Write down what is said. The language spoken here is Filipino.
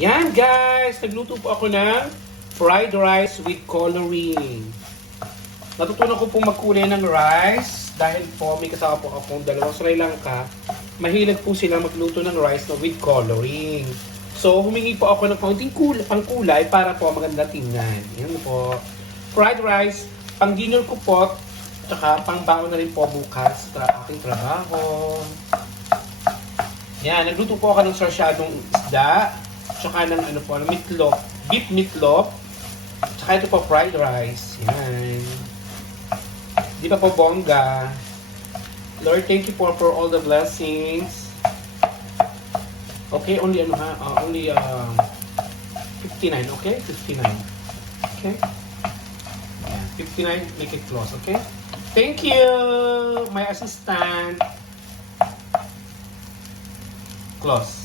Yan guys, nagluto po ako ng fried rice with coloring. Natutunan ko pong magkulay ng rice dahil po may kasama po akong dalawang Sri Lanka. Mahilig po sila magluto ng rice na with coloring. So humingi po ako ng kaunting pangkulay para po maganda tingnan. Yan po. Fried rice, pang dinner ko po, tsaka pang baon na rin po bukas sa aking trabaho. Yan, nagluto po ako ng sarsyadong isda, tsaka ng ano po, meatloaf, beef meatloaf, tsaka ito po fried rice. Yan. Di ba po bongga? Lord, thank you for all the blessings. Okay, only ano ha? Only 59, okay? 59. Okay? Yeah, 59, make it close, okay? Thank you, my assistant. Close.